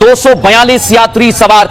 242 यात्री सवार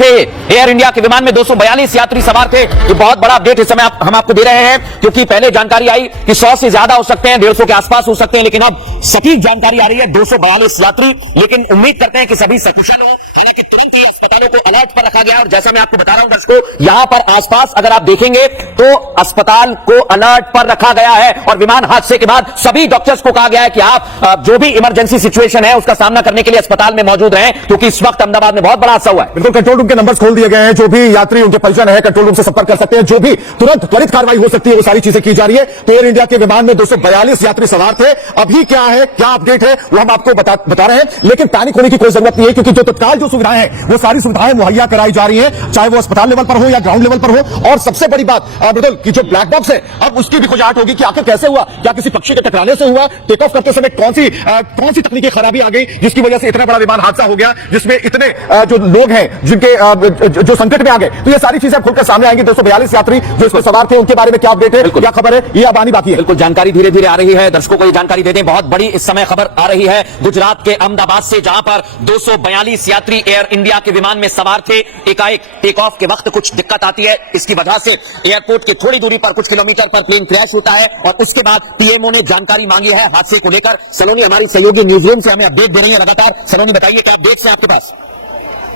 थे। एयर इंडिया के विमान में 242 यात्री सवार थे। ये बहुत बड़ा अपडेट इस समय हम आपको दे रहे हैं, क्योंकि पहले जानकारी आई कि 100 से ज्यादा हो सकते हैं, 150 के आसपास हो सकते हैं, लेकिन अब सटीक जानकारी आ रही है 242 यात्री। लेकिन उम्मीद करते हैं कि सभी सकुशल हो, यानी कि तुरंत ही अस्पतालों को अलर्ट पर रखा गया। और जैसा मैं आपको बता रहा हूं दर्शकों, यहां पर आसपास अगर आप देखेंगे तो अस्पताल को अलर्ट पर रखा गया है। और विमान हादसे के बाद सभी डॉक्टर्स को कहा गया है कि आप जो भी इमरजेंसी सिचुएशन है उसका सामना करने के लिए अस्पताल में मौजूद रहें, क्योंकि इस वक्त अहमदाबाद में बहुत बड़ा हादसा हुआ है। बिल्कुल, कंट्रोल रूम के नंबर्स खोल दिए गए हैं। जो भी यात्री उनके परिजन है कंट्रोल रूम से संपर्क कर सकते हैं। जो भी तुरंत त्वरित कार्रवाई हो सकती है वो सारी चीजें की जा रही है। तो एयर इंडिया के विमान में 242 यात्री सवार थे। अभी क्या है, क्या अपडेट है, वो हम आपको बता रहे हैं। लेकिन पैनिक होने की कोई जरूरत नहीं है, क्योंकि जो तत्काल जो सुविधाएं हैं वो सारी सुविधाएं मुहैया कराई जा रही है, चाहे वो अस्पताल लेवल पर हो या ग्राउंड लेवल पर हो। और सबसे बड़ी बात मृदुल की जो ब्लैक बॉक्स है, अब उसकी भी खोजाहट होगी कि आखिर कैसे हुआ, क्या किसी पक्षी के टकराने से हुआ, टेक ऑफ करते समय कौन सी तकनीकी खराबी आ गई जिसकी वजह से इतना बड़ा विमान हादसा हो गया, जिसमें इतने जो लोग हैं जिनके जो संकट में आ गए। तो ये सारी चीजें खुलकर सामने आएंगी। 242 यात्री जो इसमें सवार थे, उनके बारे में क्या अपडेट है, क्या खबर है, ये अब आनी बाकी है। बिल्कुल, जानकारी धीरे धीरे आ रही है। दर्शकों को ये जानकारी दे दें, बहुत बड़ी इस समय खबर आ रही है गुजरात के अहमदाबाद से, जहां पर 242 यात्री एयर इंडिया के विमान में सवार थे। एकाएक टेक ऑफ के वक्त कुछ दिक्कत आती है। इसकी वजह से एयरपोर्ट के थोड़ी दूरी पर कुछ किलोमीटर पर प्लेन क्रैश होता है। और उसके बाद पीएमओ ने जानकारी मांगी है हादसे को लेकर। सलोनी हमारी सहयोगी न्यूज रूम से हमें अपडेट दे रही है लगातार। सलोनी, बताइए क्या अपडेट्स है आपके पास?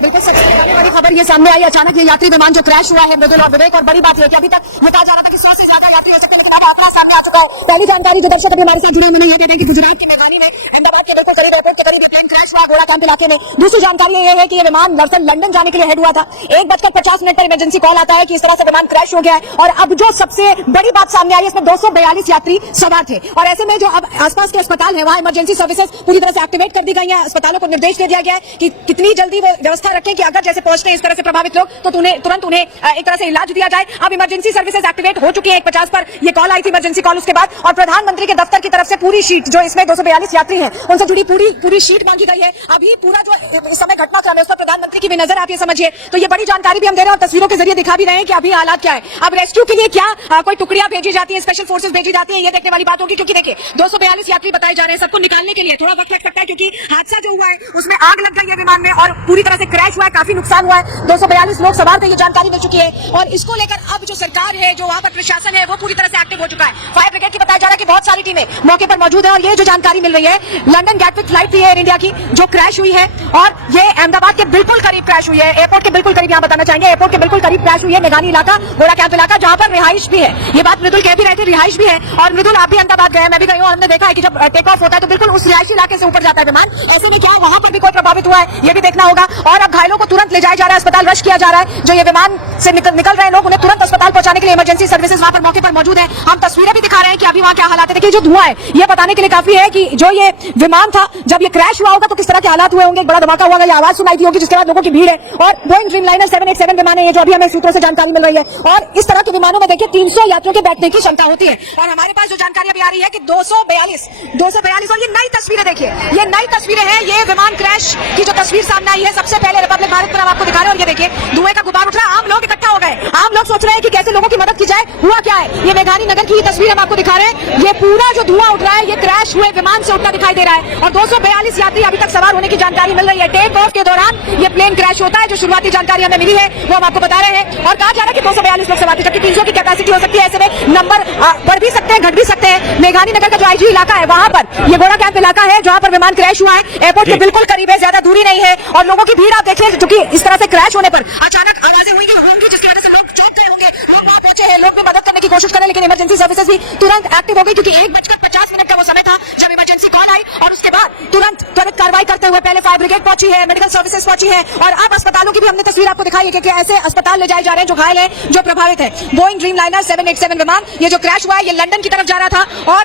बिल्कुल, सबसे पहले वाली खबर ये सामने आई अचानक ये यात्री विमान जो क्रैश हुआ है मृदुल और विवेक। और बड़ी बात है कि अभी तक ये कहा जा रहा था कि 100 से ज्यादा यात्री हो सकते हैं, लेकिन अब आंकड़ा सामने आ चुका है। पहली जानकारी जो दर्शक अभी हमारे साथ जुड़े हुए ये कहते हैं कि गुजरात के मेघानी में अहमदाबाद के बिल्कुल करीब एयरपोर्ट के करीब ये प्लेन क्रैश हुआ घोड़ा कैंप इलाके में। दूसरी जानकारी ये है कि ये विमान दरअसल लंदन जाने के लिए हेड हुआ था। 1:50 पर इमरजेंसी कॉल आता है कि इस तरह से विमान क्रैश हो गया है। और अब जो सबसे बड़ी बात सामने आई है, इसमें 242 यात्री सवार थे। और ऐसे में जो अब आसपास के अस्पताल है, वहां इमरजेंसी सर्विसेज पूरी तरह से एक्टिवेट कर दी गई है। अस्पतालों को निर्देश दे दिया गया है कि कितनी जल्दी वो व्यवस्था रखें कि अगर जैसे पहुंचते हैं इस तरह से प्रभावित लोग, तो तुरंत उन्हें एक तरह से इलाज दिया जाए। अब इमरजेंसी सर्विसेज एक्टिवेट हो चुकी है। 1:50 पर ये कॉल आई थी, इमरजेंसी कॉल। उसके बाद और प्रधानमंत्री के दफ्तर की तरफ से पूरी शीट, जो इसमें 242 यात्री हैं उनसे जुड़ी पूरी शीट मांगी गई है। अभी पूरा जो इस समय घटनाक्रम है उस पर प्रधानमंत्री की भी नजर आती है, समझिए। तो ये बड़ी जानकारी भी हम दे रहे हैं और तस्वीरों के जरिए दिखा भी रहे हैं कि अभी हालात क्या है। अब रेस्क्यू के लिए क्या कोई टुकड़ियां भेजी जाती है, स्पेशल फोर्सेज भेजी जाती है, ये देखने वाली बात होगी। क्योंकि देखिए 242 यात्री बताए जा रहे हैं, सबको निकालने के लिए थोड़ा वक्त लग सकता है, क्योंकि हादसा जो हुआ है उसमें आग लग गई है विमान में और पूरी तरह से क्रैश हुआ है, काफी नुकसान हुआ है। 242 लोग सवार थे, ये जानकारी मिल चुकी है। और इसको लेकर अब जो सरकार है, जो वहां पर प्रशासन है, वो पूरी तरह से एक्टिव हो चुका है। फायर ब्रिगेड की बताया जा रहा है कि बहुत सारी टीमें मौके पर मौजूद है। और ये जो जानकारी मिल रही है, लंदन गैटविक फ्लाइट थी एयर इंडिया की जो क्रैश हुई है, और ये अहमदाबाद के बिल्कुल करीब क्रैश हुई है, एयरपोर्ट के बिल्कुल करीब। यहाँ बताना चाहेंगे एयरपोर्ट के बिल्कुल करीब क्रैश हुई है, मेघानी इलाका, घोड़ा कैंप इलाका, जहां पर रिहाइश भी है। ये बात मृदुल कह भी रहे थे, रिहाइश भी है। और मृदुल, आप भी अहमदाबाद गए, मैं भी गई हूँ, हमने देखा है कि जब टेक ऑफ होता है तो बिल्कुल उस रिहायशी इलाके से ऊपर जाता है विमान। ऐसे में क्या वहां पर भी कोई प्रभावित हुआ है, ये भी देखना होगा। और अब घायलों को तुरंत ले जाया जा रहा है, अस्पताल रश किया जा रहा है। जो ये विमान से निकल रहे हैं लोग, उन्हें तुरंत अस्पताल पहुंचाने के लिए इमरजेंसी सर्विसेज वहां पर मौके पर मौजूद है। हम तस्वीरें भी दिखा रहे हैं कि अभी वहां क्या हालात है। देखिए जो धुआं है, ये बताने के लिए काफी है कि जो ये विमान था, जब ये क्रैश हुआ होगा तो किस तरह के हालात हुए होंगे। एक बड़ा धमाका हुआ होगा, ये आवाज सुनाई दी होगी, जिसके बाद लोगों की भीड़ है। और बोइंग ड्रीमलाइनर 787 विमान है, ये जो अभी हमें सूत्रों से जानकारी मिल रही है। और इस तरह के विमानों में देखिए 300 यात्रियों के बैठने की क्षमता होती है। और हमारे पास जो जानकारी अभी आ रही है कि 242 और ये नई तस्वीरें देखिए, ये नई तस्वीरें हैं। ये विमान क्रैश की जो तस्वीर सामने आई है सबसे पहले रिपब्लिक भारत पर हम आपको दिखा रहे हैं। और ये देखिए धुएं का गुबार उठ रहा है, आम लोग इकट्ठा हो गए, आम लोग सोच रहे हैं कि कैसे लोगों की मदद की जाए। हुआ क्या है, ये मेघानी नगर की तस्वीर हम आपको दिखा रहे हैं। ये पूरा जो धुआं उठ रहा है, ये क्रैश हुए विमान से उठता दिखाई दे रहा है। और 242 यात्री अभी तक सवार होने की जानकारी मिल रही है। टेक ऑफ के दौरान ये प्लेन क्रैश होता है, जो शुरुआती जानकारी हमें मिली है वो हम आपको बता रहे हैं। और कहा जा रहा है कि 242 लोग सवार थे, जबकि 300 की कैपेसिटी हो सकती है। ऐसे में नंबर बढ़ भी सकते हैं, घट भी सकते हैं। मेघानी नगर का जो आईजी इलाका है, वहां पर ये घोड़ा कैंप इलाका है जहां पर विमान क्रैश हुआ है। एयरपोर्ट के बिल्कुल करीब है, ज्यादा दूरी नहीं है। और लोगों की भीड़ आप देख रहे हैं, क्योंकि इस तरह से क्रैश होने पर अचानक आवाजें होंगी, जिसकी वजह से लोग चौंक गए होंगे। लोग वहां पहुंचे हैं, लोग भी मदद करने की कोशिश करें, लेकिन इमरजेंसी सर्विसेज भी तुरंत एक्टिव हो गई, क्योंकि 1:50 का वो समय था जब इमरजेंसी कॉल आई। और उसके बाद तुरंत त्वरित कार्रवाई करते हुए पहले फायर ब्रिगेड पहुंची है, मेडिकल सर्विसेज पहुंची है। और अब अस्पतालों की भी हमने तस्वीर आपको दिखाई है कि ऐसे अस्पताल ले जाए जा रहे हैं जो घायल है, जो प्रभावित है। बोइंग ड्रीमलाइनर 787 विमान, ये जो क्रैश हुआ है, ये लंदन की तरफ जा रहा था। और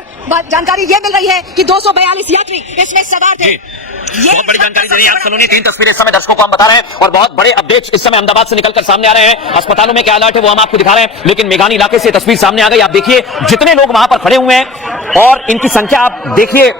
जानकारी ये मिल रही है कि 242 यात्री इसमें सवार थे। बहुत बड़ी जानकारी दे रही है आप सलोनी। 3 तस्वीरें इस समय दर्शकों को हम बता रहे हैं और बहुत बड़े अपडेट्स इस समय अहमदाबाद से निकलकर सामने आ रहे हैं। अस्पतालों में क्या हालात है वो हम आपको दिखा रहे हैं, लेकिन मेघानी इलाके से तस्वीर सामने आ गई। आप देखिए जितने लोग वहां पर खड़े हुए हैं और इनकी संख्या आप देखिए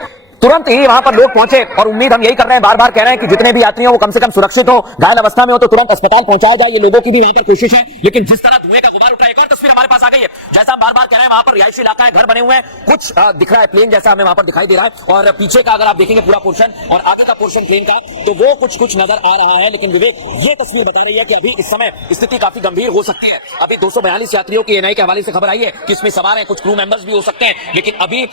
तुरंत ही वहां पर लोग पहुंचे और उम्मीद हम यही कर रहे हैं, बार बार कह रहे हैं कि जितने भी यात्री हो वो कम से कम सुरक्षित हो, घायल अवस्था में हो तो तुरंत अस्पताल पहुंचाया जाए। ये लोगों की भी वहां पर कोशिश है, लेकिन जिस तरह धुएं का गुबार उठा, एक और तस्वीर हमारे पास आ गई है। जैसा हम बार बार कह रहे हैं, वहां पर रिहायशी इलाका है, घर बने हुए हैं, कुछ दिख रहा है प्लेन जैसा हमें वहां पर दिखाई दे रहा है, और पीछे का अगर आप देखेंगे पूरा पोर्शन और आगे का पोर्शन प्लेन का, तो वो कुछ नजर आ रहा है। लेकिन विवेक, ये तस्वीर बता रही है कि अभी इस समय स्थिति काफी गंभीर हो सकती है। अभी 242 यात्रियों की एनआई के हवाले से खबर आई है कि इसमें सवार हैं, कुछ क्रू मेंबर्स भी हो सकते हैं, लेकिन अभी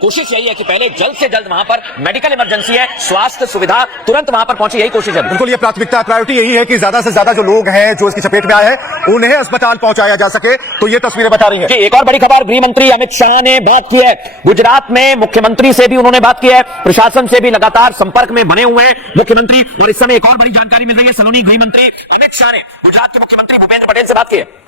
कोशिश यही है कि पहले जल्द से जल्द वहां पर मेडिकल इमरजेंसी है, स्वास्थ्य सुविधा तुरंत वहां पर पहुंचे, यही कोशिश है। बिल्कुल, ये प्राथमिकता प्रायोरिटी यही है कि ज्यादा से ज्यादा जो लोग हैं जो इसकी चपेट में आए हैं उन्हें अस्पताल पहुंचाया जा सके। तो ये तस्वीरें बता रही है। एक और बड़ी खबर, गृह मंत्री अमित शाह ने बात की है। गुजरात में मुख्यमंत्री से भी उन्होंने बात की है, प्रशासन से भी लगातार संपर्क में बने हुए हैं मुख्यमंत्री। और इस समय एक और बड़ी जानकारी मिल रही है, सलोनी गृह मंत्री अमित शाह ने गुजरात के मुख्यमंत्री भूपेंद्र पटेल से बात की है।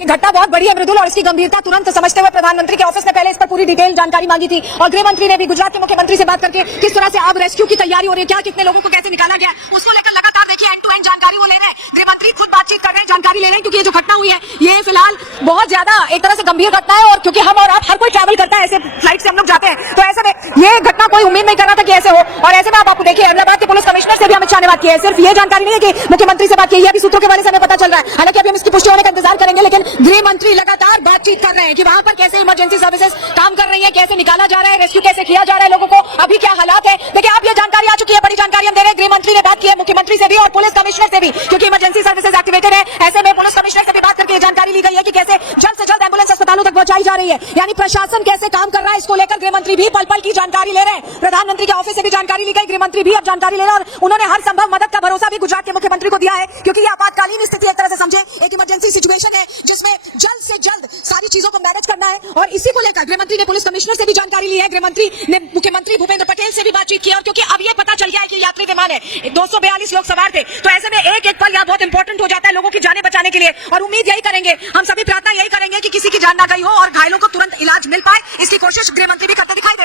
ये घटना बहुत बड़ी है मृदुल, और इसकी गंभीरता तुरंत समझते हुए प्रधानमंत्री के ऑफिस ने पहले इस पर पूरी डिटेल जानकारी मांगी थी, और गृह मंत्री ने भी गुजरात के मुख्यमंत्री से बात करके किस तरह से अब रेस्क्यू की तैयारी हो रही है, क्या कितने लोगों को कैसे निकाला गया, उसको लेकर लगातार देखिए एंड टू एंड जानकारी वो ले रहे हैं। गृह मंत्री खुद बातचीत कर रहे हैं, जानकारी ले रहे हैं, क्योंकि ये जो घटना हुई है ये फिलहाल बहुत ज्यादा एक तरह से गंभीर घटना है, और क्योंकि हम और आप हर कोई ट्रैवल करता है, ऐसे फ्लाइट से हम लोग जाते हैं, तो ऐसे में ये घटना कोई उम्मीद नहीं कर रहा था कि ऐसे हो। और ऐसे में आप आपको देखिए, अहमदाबाद के पुलिस कमिश्नर से भी अमित शाह ने बात की है। सिर्फ ये जानकारी नहीं है कि मुख्यमंत्री से बात की है, अभी सूत्रों के बारे से हमें पता चल रहा है, हालांकि अभी हम इसकी पुष्टि होने का इंतजार करेंगे, लेकिन गृह मंत्री लगातार बातचीत कर रहे हैं कि वहां पर कैसे इमरजेंसी सर्विसेज काम कर रही है, कैसे निकाला जा रहा है, रेस्क्यू कैसे किया जा रहा है लोगों को, अभी क्या हालात है। देखिए, आप ये जानकारी आ चुकी है, बड़ी जानकारी हम दे रहे हैं। गृह मंत्री ने बात की है मुख्यमंत्री से भी और पुलिस कमिश्नर से भी, क्योंकि इमरजेंसी सर्विसेज एक्टिवेटेड है। ऐसे में पुलिस कमिश्नर से भी बात करके जानकारी ली गई है कि कैसे जल्द से जल्द एम्बुलेंस अस्पतालों तक पहुंचाई जा रही है, यानी प्रशासन कैसे काम कर रहा है, इसको लेकर गृह मंत्री भी पल पल की जानकारी ले रहे हैं। प्रधानमंत्री के ऑफिस से भी जानकारी ली गई, गृह मंत्री भी अब जानकारी ले रहे हैं, और उन्होंने हर संभव मदद का भरोसा भी गुजरात के मुख्यमंत्री को दिया है, क्योंकि ये आपातकालीन स्थिति एक तरह से समझे एक इमरजेंसी सिचुएशन है, जिसमें जल्द से जल्द सारी चीजों को मैनेज करना है। और इसी को लेकर गृह मंत्री ने पुलिस कमिश्नर से भी जानकारी ली है, गृह मंत्री ने मुख्यमंत्री भूपेंद्र पटेल से भी बातचीत की, और क्योंकि अब ये पता चल गया है कि यात्री विमान है, 242 लोग सवार थे, तो ऐसे में एक एक पल यहाँ बहुत इंपॉर्टेंट हो जाता है लोगों की जानें बचाने के लिए। और उम्मीद यही करेंगे, हम सभी प्रार्थना यही करेंगे कि किसी की जान ना गई हो और घायलों को तुरंत इलाज मिल पाए, इसकी कोशिश गृह मंत्री भी करते दिखाई